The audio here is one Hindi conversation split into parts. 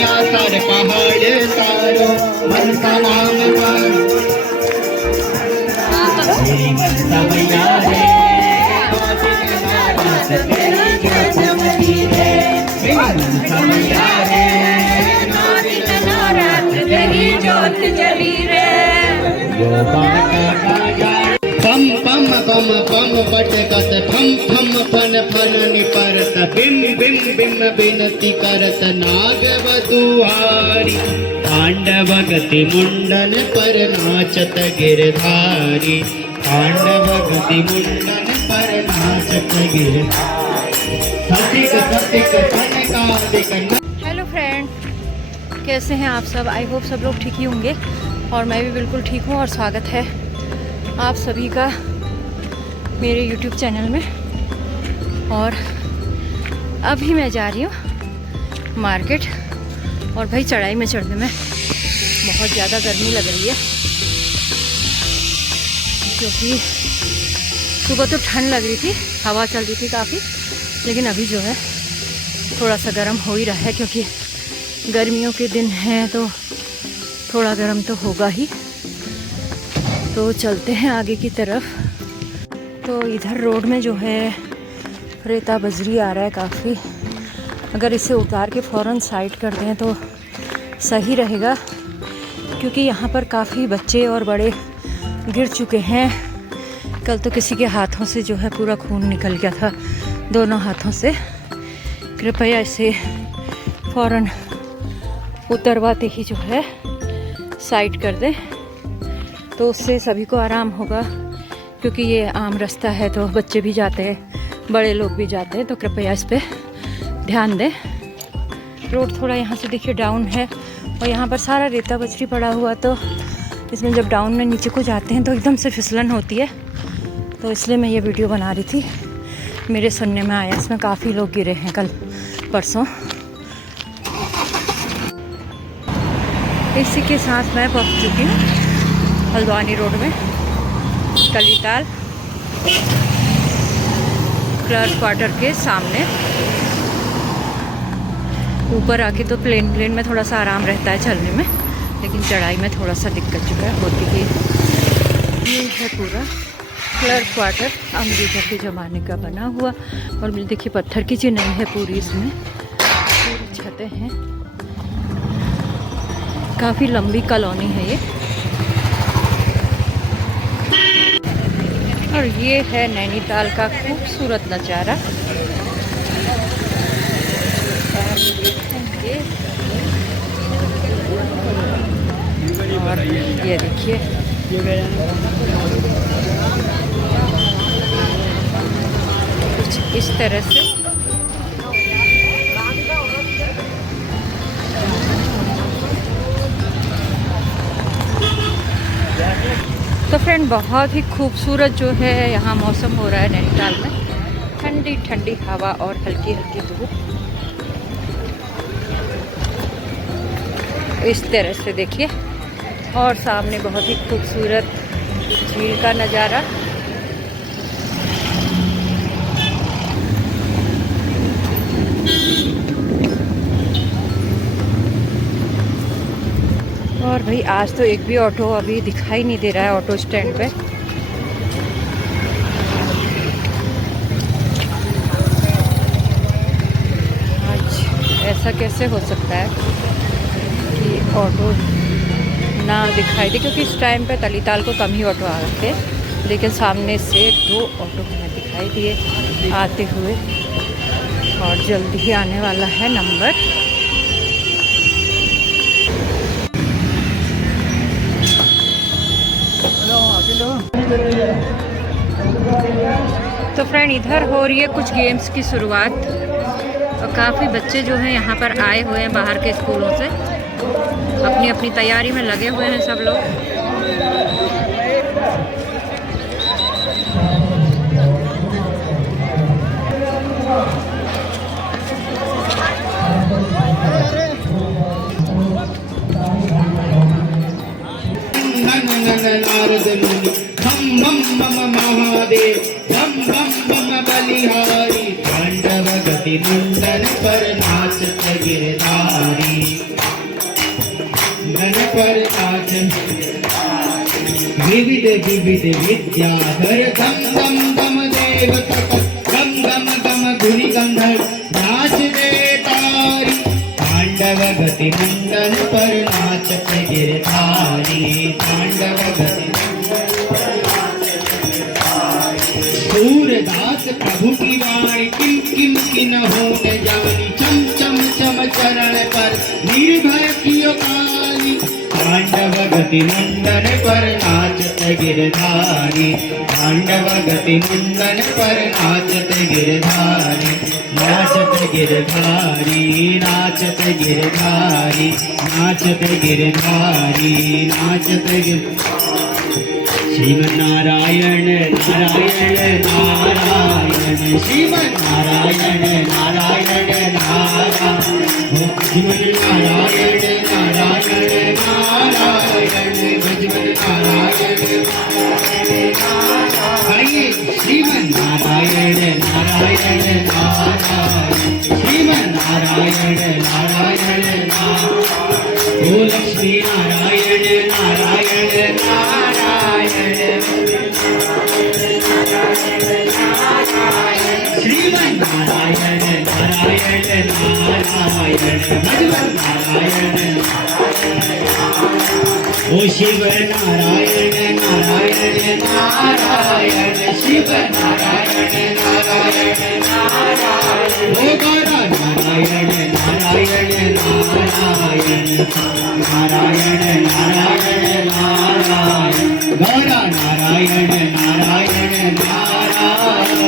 दुनिया सारे पहाड़ तारो मनसा नाम मेरी मनसा मैया रे मनसा मैया रे ज्योत जली रे पम पम पम पम पटकत ठम ठम फन फन निपरत बिम बिम बिम बिनती करत नाग वधुहारी तांडव गति मुंडन पर नाचत गिरधारी तांडव गति मुंडन पर नाचत गिरधारी सतिक सतिक तनकादिक। हेलो फ्रेंड, कैसे हैं आप सब? आई होप सब लोग ठीक ही होंगे और मैं भी बिल्कुल ठीक हूँ। और स्वागत है आप सभी का मेरे YouTube चैनल में। और अभी मैं जा रही हूँ मार्केट और भाई चढ़ाई में चढ़ने में बहुत ज़्यादा गर्मी लग रही है, क्योंकि सुबह तो ठंड लग रही थी, हवा चल रही थी काफ़ी, लेकिन अभी जो है थोड़ा सा गर्म हो ही रहा है, क्योंकि गर्मियों के दिन हैं तो थोड़ा गर्म तो होगा ही। तो चलते हैं आगे की तरफ। तो इधर रोड में जो है रेता बजरी आ रहा है काफ़ी, अगर इसे उतार के फ़ौरन साइड कर दें तो सही रहेगा, क्योंकि यहाँ पर काफ़ी बच्चे और बड़े गिर चुके हैं। कल तो किसी के हाथों से जो है पूरा खून निकल गया था, दोनों हाथों से। कृपया इसे फ़ौरन उतरवाते ही जो है साइड कर दें, तो उससे सभी को आराम होगा, क्योंकि ये आम रास्ता है तो बच्चे भी जाते हैं, बड़े लोग भी जाते हैं, तो कृपया इस पे ध्यान दें। रोड थोड़ा यहाँ से देखिए डाउन है और यहाँ पर सारा रेता बजरी पड़ा हुआ, तो इसमें जब डाउन में नीचे को जाते हैं तो एकदम से फिसलन होती है। तो इसलिए मैं ये वीडियो बना रही थी, मेरे सुनने में आया इसमें काफ़ी लोग गिरे हैं कल परसों। इसी के साथ मैं पहुँच चुकी हूँ हल्द्वानी रोड में, तलीताल क्लर्क क्वार्टर के सामने। ऊपर आके तो प्लेन में थोड़ा सा आराम रहता है चलने में, लेकिन चढ़ाई में थोड़ा सा दिक्कत जो है होती है। ये है पूरा क्लर्क क्वार्टर, अंग्रेज़ों के ज़माने का बना हुआ, और देखिए पत्थर की चिनाई है पूरी, इसमें पूरी छतें हैं। काफ़ी लंबी कॉलोनी है ये। और ये है नैनीताल का खूबसूरत नज़ारा। और ये देखिए कुछ इस तरह से। तो फ्रेंड, बहुत ही खूबसूरत जो है यहाँ मौसम हो रहा है नैनीताल में, ठंडी ठंडी हवा और हल्की हल्की धूप। इस तरह से देखिए, और सामने बहुत ही खूबसूरत झील का नज़ारा। और भाई आज तो एक भी ऑटो अभी दिखाई नहीं दे रहा है ऑटो स्टैंड पे। आज ऐसा कैसे हो सकता है कि ऑटो ना दिखाई दे, क्योंकि इस टाइम पे तलीताल को कम ही ऑटो आ रहे थे, लेकिन सामने से 2 ऑटो हमें दिखाई दिए आते हुए, और जल्दी ही आने वाला है नंबर। तो फ्रेंड, इधर हो रही है कुछ गेम्स की शुरुआत, और काफ़ी बच्चे जो हैं यहाँ पर आए हुए हैं बाहर के स्कूलों से, अपनी अपनी तैयारी में लगे हुए हैं सब लोग। नारद मुनि हम बम बम महादेव बम बम बम बलिहारी तांडव गति मुंडन मुंडन पर नाचत गिरधारी, मन पर नाच विविध विविध विद्याधर, धम धम धम देव गम गम गम गुनि गंधर्व नाच दे तारी। तांडव गति मुंडन पर नाचत गिरधारी, तांडव गति सूरदास प्रभु की वाणी किम किम किन हो न जानी, चम चम चम चरण पर निर्भय कियो काली। तांडव गति मुंडन पर नाचत गिरधारी, तांडव गति मुंडन पर नाचत गिरधारी, नाचत गिरधारी, नाचत गिरधारी, नाचत गिरधारी, नाचत शिव नारायण नारायण नारायण, शिव नारायण नारायण नारायण, शिव नारायण नारायण नारायण, शिव नारायण आइए, शिव नारायण नारायण नारायण, शिव नारायण नारायण नारायण, ओ लक्ष्मी नारायण नारायण नारायण, श्रीमन नारायण नारायण नारायण, भगवान नारायण, ओ शिव नारायण नारायण नारायण, शिव नारायण नारायण नारायण, ओ गौरा नारायण नारायण नारायण, नारायण नारायण नारायण, गौरा नारायण नारायण नारायण।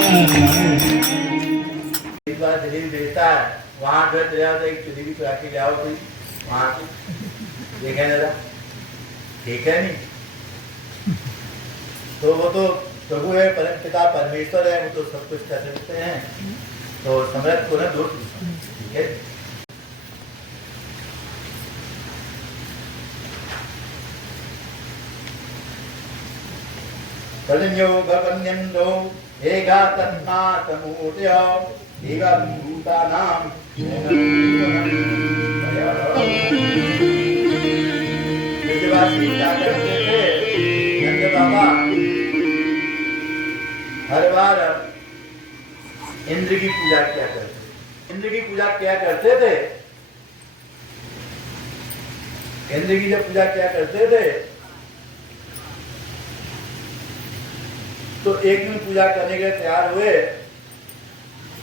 एक बार दिल्ली बेचता है, वहाँ घर चले जाओ तो एक चुली भी चुरा के ले आओ कोई वहाँ की, देखा जरा, ठीक है नहीं? तो वो तो प्रभु है, परम पिता परमेश्वर है, वो तो सब कुछ कर सकते हैं, तो समर्थ को ना दोष, ठीक है? कलिन्यो गगन्यन्दो एगा तन्नातमूर्त्यो एगा भूतानां इसके बाद क्या करते थे नंद बाबा, हर बार इंद्र की पूजा किया करते, इंद्र की पूजा क्या करते थे, इंद्र की जब पूजा क्या करते थे तो एक दिन पूजा करने के लिए तैयार हुए,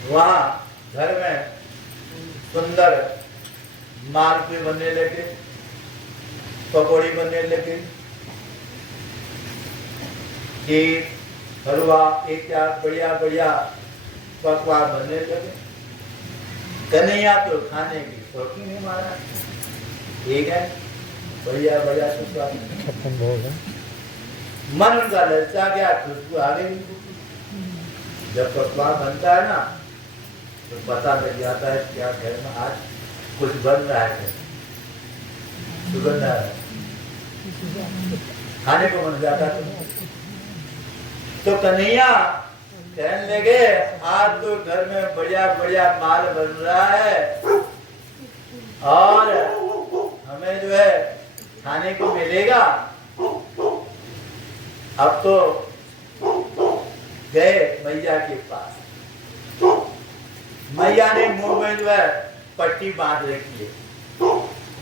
वहां घर में सुंदर मालपुए बनने लगे, पकौड़ी बनने लगे, खीर हलवा एक क्या बढ़िया बढ़िया पकवान बनने लगे। कन्हैया तो खाने की शौकीन है महाराज, ठीक है, बढ़िया बढ़िया सुस्वाद मन उनका ललचा गया, खुशबू आ गई। जब पकवान बनता है ना तो पता लग जाता है क्या घर में आज कुछ बन रहा है, सुगंध आ रहा है, खाने को मन जाता है। तो कन्हैया कहने लगे आज तो घर में बढ़िया बढ़िया माल बन रहा है और हमें जो है खाने को मिलेगा। अब तो गए मैया के पास, मैया ने मुंह में जो है पट्टी बांध रखी है, क्यों?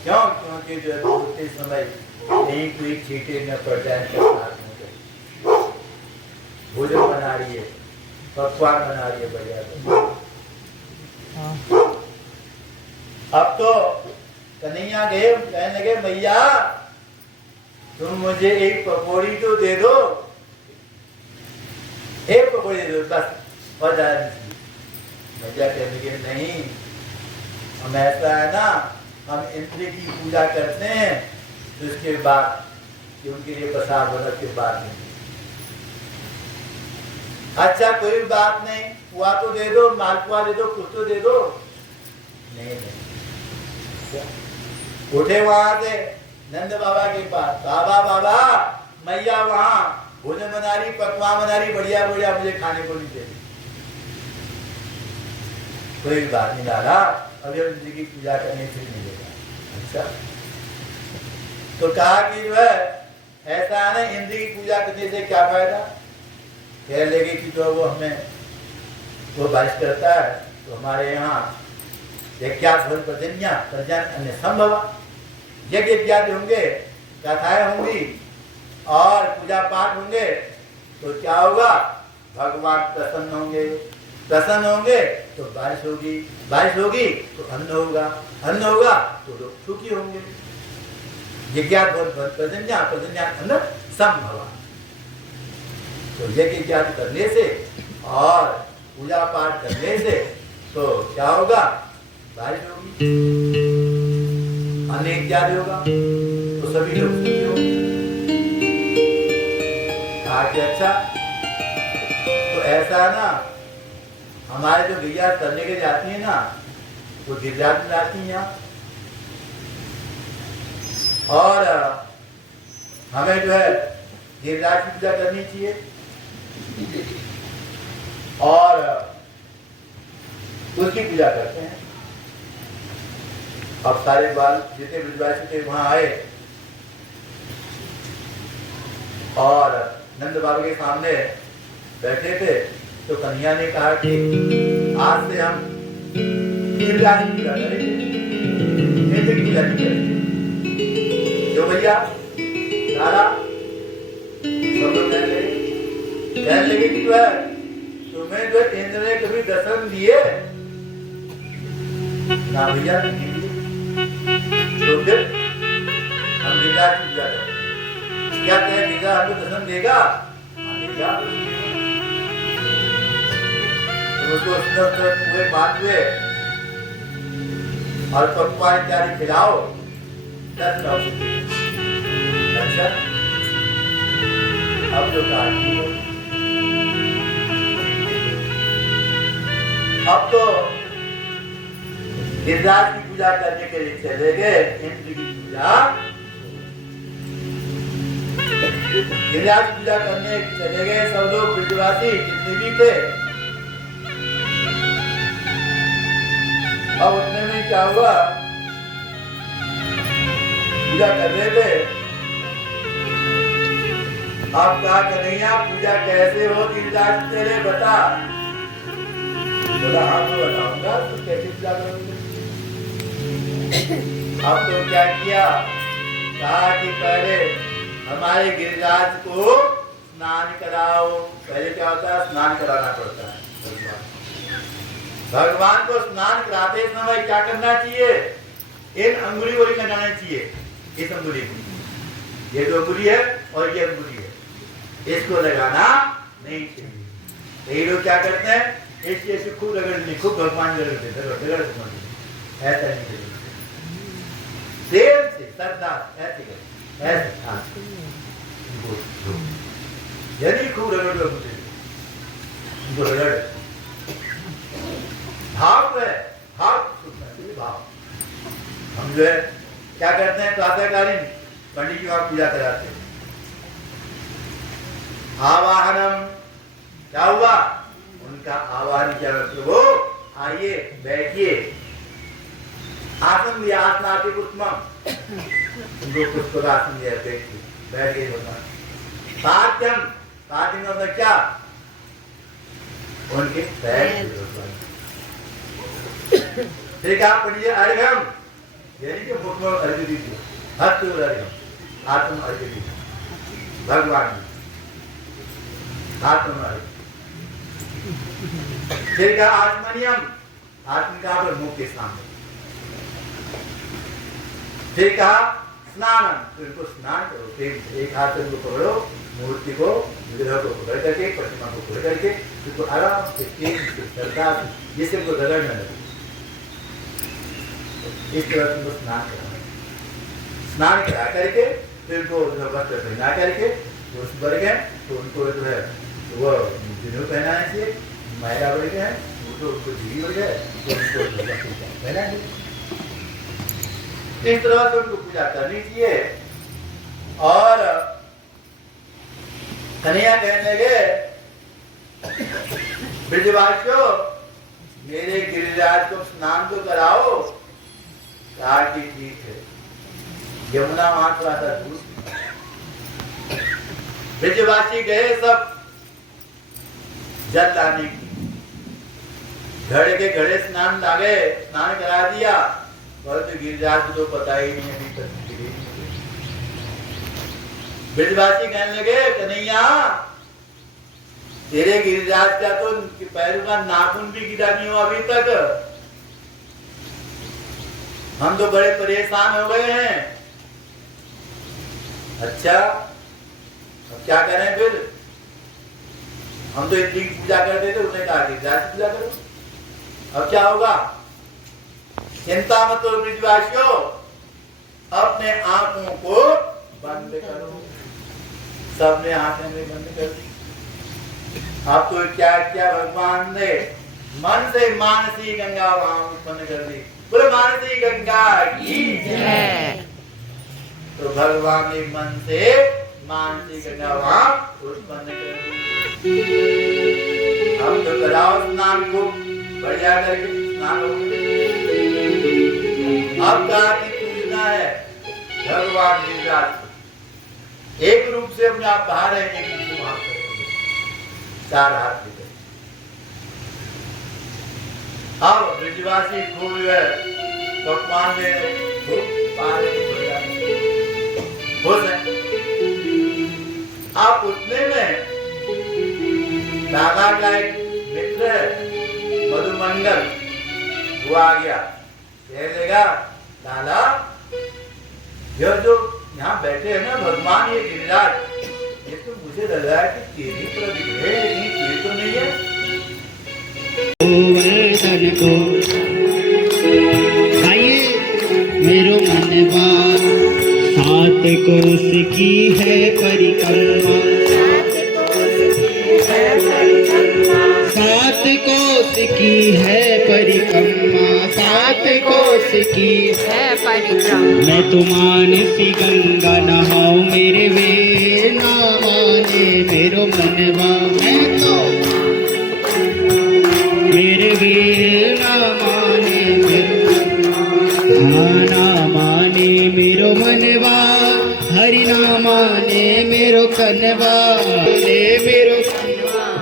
क्योंकि जो है बोलते समय कहीं कोई छींटे न पड़ जाए, भोजन बना रही है, पकवान बना रही है बढ़िया। अब तो कन्हैया गए, कहने लगे मैया तुम मुझे एक पकौड़ी तो दे दो, एक पकौड़ी दे दो बस, और ज्यादा नहीं। मैया कहने लगे नहीं, हम ऐसा है ना, हम इंद्र की पूजा करते हैं तो उसके बाद कि उनके लिए प्रसाद होने के बाद नहीं। अच्छा कोई बात नहीं, पुआ तो दे दो, मालपुआ दे दो, कुछ तो दे दो। नहीं नहीं, उठे वहां से नंद बाबा के पास, बाबा बाबा मैया वहां भोजन बना रही, पकवान बना रही, बढ़िया बढ़िया, मुझे खाने को नहीं दे रही। कोई बात नहीं लाला, अभी इंद्र की पूजा करने से मिलेगा। अच्छा, तो कहा कि जो है ऐसा है ना, इंद्र की पूजा करने से क्या फायदा? कह लगे कि जो वो हमें वो बारिश करता है, तो हमारे यहाँ पर्जन्य अन्य संभव यज्ञ इत्यादि होंगे, कथाएं होंगी और पूजा पाठ होंगे, तो क्या होगा? भगवान प्रसन्न होंगे, प्रसन्न होंगे तो बारिश होगी, बारिश होगी तो अन्न होगा, अन्न होगा तो लोग सुखी होंगे। अन्न संभव, तो यज्ञ इत्यादि करने से और पूजा पाठ करने से तो क्या होगा? बारिश होगी, अन्न इत्यादि होगा, तो सभी लोग सुखी होंगे। कहा कि अच्छा, तो ऐसा है ना, हमारे जो गैया करने के जाती है ना, वो गिरिराज में जाती है यहाँ, और हमें जो है गिरिराज की पूजा करनी चाहिए। और उसकी पूजा करते हैं। अब सारे बाल जितने ब्रजवासी थे वहां आए और नंद बाबा के सामने बैठे थे, तो कन्हैया ने कहा कि आज से हम गिरिराज की पूजा करेंगे, इंद्र की पूजा नहीं करेंगे। क्यों भैया? सारा सब लोग कहने लगे कि तुम्हें जो इंद्र ने कभी दर्शन दिए ना भैया, तो फिर हम गिरिराज की पूजा करें। क्या कहें, गिरिराज हमको दर्शन देगा? तो उसको पूरे बात हुए और पकवान इत्यादि खिलाओ, दर्शन हो। अच्छा, अब तो काटती हो, अब तो गिरिराज की पूजा करने के लिए चले गए। इंद्र की पूजा, गिरिराज पूजा करने चले गए सब लोग ब्रजवासी जितने भी थे। अब उतने में क्या हुआ? पूजा कर रहे थे। आप कहा कन्हैया पूजा कैसे हो गिरिराज तेरे, बता। बोला हाँ मैं बताऊंगा, तो कैसे पूजा करोगे? अब तो क्या किया? कहा कि पहले हमारे गिरिराज को स्नान कराओ। पहले क्या होता है? स्नान कराना पड़ता है। भगवान को स्नान कराते समय क्या करना चाहिए? इन अंगुली को लगाना चाहिए, इस अंगुली को, ये जो अंगुली है और ये अंगुली है, इसको लगाना नहीं चाहिए। यही लोग क्या करते हैं? इससे खूब रगड़ने, खूब भगवान रगड़ते, ऐसा नहीं चाहिए। देर से सरदा ऐसे यदि खूब रगड़ भाव है, भाव भाव। हम जो है क्या करते हैं? प्रातःकालीन पंडित जी वहां पूजा कराते हैं। आवाहनम क्या हुआ? उनका आवाहन क्या? वो आइए बैठिए, आसन दिया, आसनाति पुष्पम, उनको पुष्प का आसन दिया, बैठिए, बैठ गए भगवान। साध्यम, साध्यम मतलब क्या? उनके पैर। फिर कहा पंडित जी अर्घम, यानी कि मुख में अर्घ्य दीजिए, हस्त अर्घम, आत्म अर्घ्य दीजिए भगवान, आत्म अर्घ्य। फिर कहा आत्मनियम, आत्म का मुख के सामने। फिर कहा स्नानम, तो इनको स्नान करो, फिर एक हाथ से उनको पकड़ो, मूर्ति को, विग्रह को पकड़ करके, प्रतिमा को पकड़ करके, इसको आराम से श्रद्धा जिससे उनको रगड़ न लगे, इस तरह उनको स्नान कराना। स्नान करा करके फिर उनको वस्त्र पहना करके पुरुष वर्ग है तो उनको जो है वो जिन्हों पहनाना चाहिए, महिला वर्ग है उनको जीवी वर्ग है तो उनको पहना चाहिए। इस तरह से उनको पूजा करनी चाहिए। और कन्हैया कहने लगे ब्रजवासियों मेरे गिरिराज को स्नान तो कराओ। कहा कि ठीक है। यमुना वहां थोड़ा सा दूर, ब्रजवासी गए सब जल लाने की, घड़े के घड़े स्नान लागे, स्नान करा दिया, परंतु गिरिराज को तो पता ही नहीं अभी तक। ब्रजवासी कहने लगे कन्हैया तेरे गिरिराज का तो पैरों का नाखून भी गिरा नहीं हुआ अभी तक, हम तो बड़े परेशान हो गए हैं। अच्छा अब क्या करें फिर, हम तो इंद्र की पूजा करते थे, उन्होंने कहा गिरिराज की पूजा करो। अब क्या होगा, चिंता मत करो ब्रजवासियों, अपने आंखों को बंद करो। सबने आंखें में बंद कर दी। अब तो क्या क्या भगवान ने मन से मानसी गंगा वहां उत्पन्न कर दी। बोले मानसी गंगा की जय। तो भगवान ने मन से मानसी गंगा वहां उत्पन्न कर दी। हम तो कराओ स्नान को बढ़िया करके स्नान हो। अब कहा कि पूजना है भगवान गिरिराज एक रूप से अपने आप बाहर है, एक रूप से वहां पर चार हाथ दिखे। अब ब्रजवासी खूब पकवान में खूब खुश है। आप उतने में दादा का एक मित्र है मधुमंगल, वो आ गया। कह देगा दादा यह जो यहाँ बैठे हैं ना भगवान ये गिरिराज, ये तो मुझे लग रहा है कि तेरी तरह दिख रहे हैं, लेकिन ये तो नहीं है। गोवर्धन को आइए मेरो मनवा, सात कोस की है परिक्रमा, सात कोस की है परिक्रमा, सात कोस की है परिक्रमा। मैं तो मानसी गंगा नहाऊं मेरे वे ना माने मेरो मनवा, मैं तो मेरे वे ना माने मेरो ना माने मेरो मनवा, हरि ना माने मेरो कनवा ले मेरो।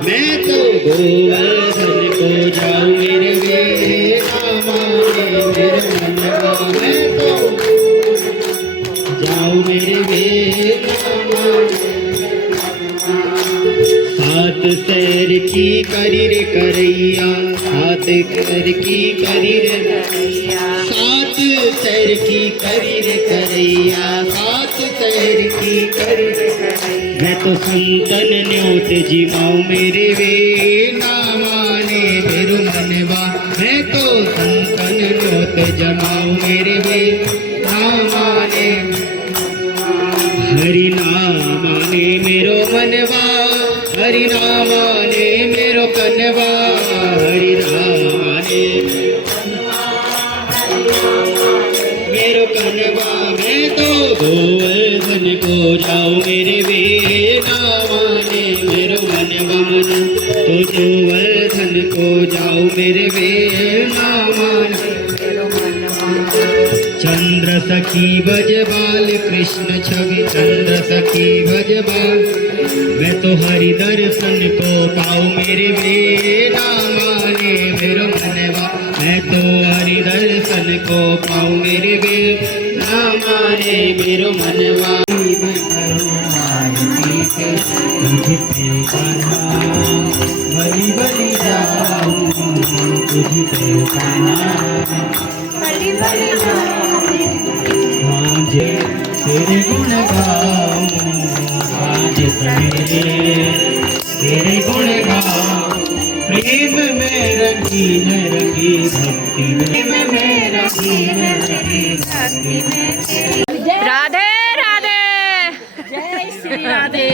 मैं तो गोवर्धन को जाऊं मेरे वे ना माने मेरो मनवा, मैं तो जाऊं मेरे वे ना माने। सात सैर की करी रे करैया, सात सैर की करी रे करैया, सात सैर की करी रे करैया, सात सैर की करी रे करैया। मैं तो संतन न्योत जिमाऊं मेरे वे ना माने मेरो मनवा, मैं तो संतन न्योत जमाऊं मेरे वे ना माने। हरि नाम माने मेरो मनवा, हरि नाम माने मेरो कनवा, हरि नाम माने मेरो कनवा। मैं तो गोवर्धन को जाऊं मेरे वे ना माने मेरो मनवा, मन तो गोवर्धन को जाऊं मेरे वे ना माने मेरो मनवा। चंद्र सखी बजबाल कृष्ण छवि, चंद्र सखी बजबाल, मैं तो हरि दर्शन को पाऊं मेरे वे ना माने मेरो मनवा, मैं तो हरि दर्शन को पाऊं मेरे वे ना माने मेरो मनवा। तुझे पे गाना बलि बलि जाऊं, तुझे पे गाना बलि बलि मांझे तेरे गुण गाऊं, आज सवेरे तेरे गुण गाऊं। प्रेम में रंगीन रंगी भक्ति में रंगीन रंगी भक्ति में। राधे राधे, जय श्री राधे।